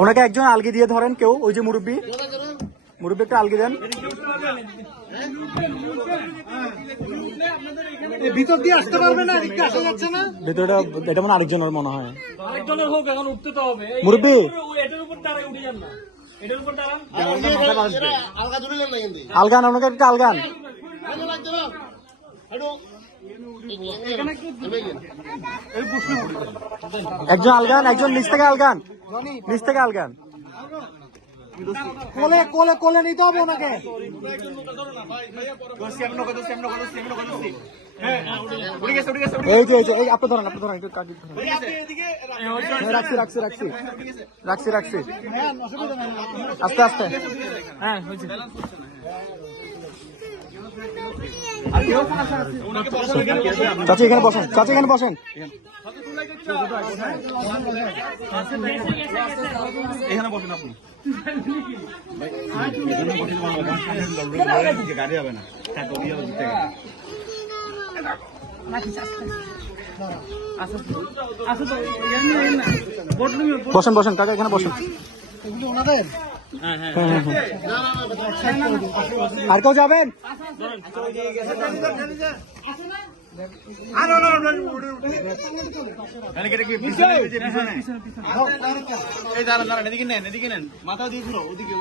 ওনাকে একজন আলগি দিয়ে ধরেন কেউ, ওই যে মুরব্বী একটা আলগি দেন। ভিতর দিয়ে আসতে পারবে না, এদিকে আসা যাচ্ছে না। ভিতরটা এটা মনে আরেকজনের মনে হয়। আরেকজনের হোক, এখন উঠতে তো হবে। মুরব্বী এটার উপর দাঁড়ায় উঠে যান না, এটার উপর দাঁড়ান। আলগান, ওনাকে একটা আলগান। একজন আলগান, একজন নিচ থেকে আলগান, নিচ থেকে আলগান। কোলে কোলে কোলে নিতে হবে ওনাকে। এই যে এই আপনি ধরেন একটু কাজ ধরেন। রাখছি আস্তে আস্তে। হ্যাঁ হয়েছে। চাচি এখানে বসেন, এখানে বসেন আপনি। গাড়ি হবে না, বসেন কাকা, এখানে বসেন। ওনাদের আর কেউ যাবেন? এই দাঁড়ান, এদিকে নেন, মাথা দিয়ে ঘুরো, ওদিকে